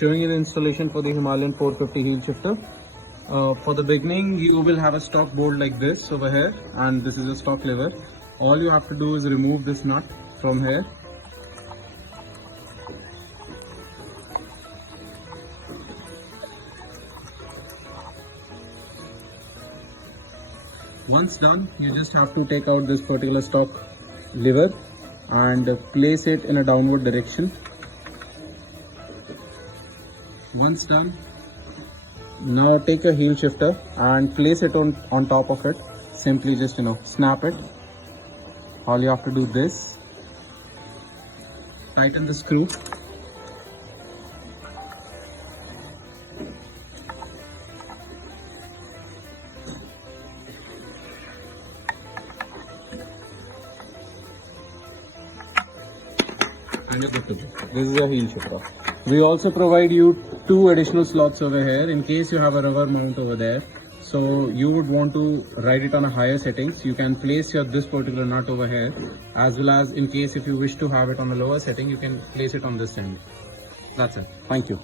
showing you the installation for the Himalayan 450 heel shifter. For the beginning, you will have a stock bolt like this over here, and this is a stock lever. All you have to do is remove this nut from here. Once done, you just have to take out this particular stock lever and place it in a downward direction. Once done, now take a heel shifter and place it on top of it. Simply just snap it. All you have to do this, tighten the screw, and you're good to go. This is a heel shifter. We also provide you 2 additional slots over here in case you have a rubber mount over there. So you would want to ride it on a higher settings. You can place this particular nut over here, as well as in case if you wish to have it on a lower setting, you can place it on this end. That's it. Thank you.